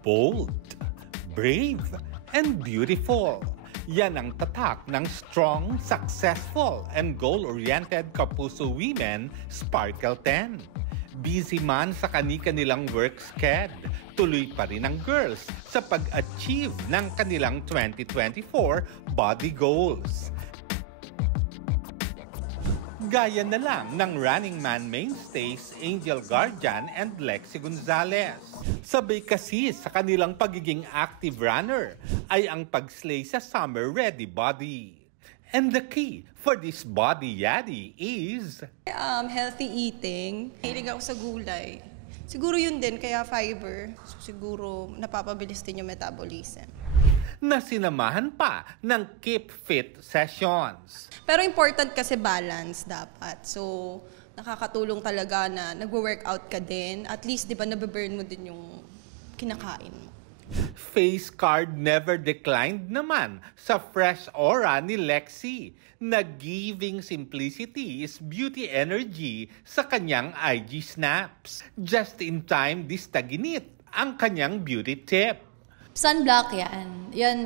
Bold, brave, and beautiful. Yan ang tatak ng strong, successful, and goal-oriented Kapuso Women Sparkle 10. Busy man sa kani-kanilang work sched, tuloy pa rin ang girls sa pag-achieve ng kanilang 2024 body goals. Gaya na lang ng Running Man mainstays Angel Guardian and Lexi Gonzalez. Sabay kasi sa kanilang pagiging active runner ay ang pag-slay sa summer-ready body. And the key for this body yaddy is healthy eating. Hilig ako sa gulay. Siguro yun din, kaya fiber. So, siguro napapabilis din yung metabolism. Na sinamahan pa ng Keep Fit sessions. Pero important kasi balance dapat. So, nakakatulong talaga na nagwo-workout ka din. At least, di ba, nababurn mo din yung kinakain mo. Face card never declined naman sa fresh aura ni Lexi na giving simplicity is beauty energy sa kanyang IG snaps. Just in time distaginit ang kanyang beauty tip. Sunblock yan. Yan,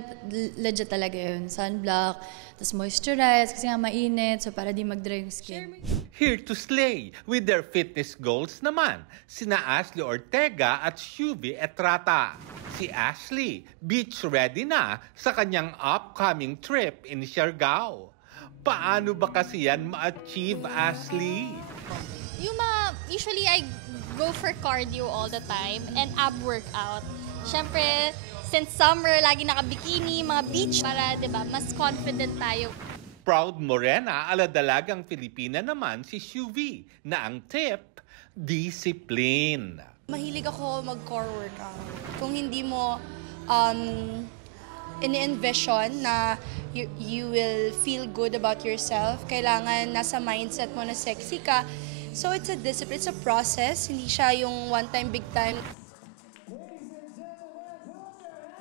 legit talaga yun. Sunblock, tapos moisturize kasi nga mainit, so para di mag-dry yung skin. Here to slay with their fitness goals naman, sina Ashley Ortega at Shuvi Etrata. Si Ashley, beach ready na sa kanyang upcoming trip in Siargao. Paano ba kasi yan ma-achieve, Ashley? Usually I go for cardio all the time and ab workout. Siyempre, since summer, lagi naka-bikini, mga beach, para, di ba, mas confident tayo. Proud morena ala dalagang Filipina naman si Shuvi na ang tip, discipline. Mahilig ako mag-core workout. Kung hindi mo ini-envision na you will feel good about yourself, kailangan nasa mindset mo na sexy ka. So it's a discipline, it's a process. Hindi siya yung one time, big time.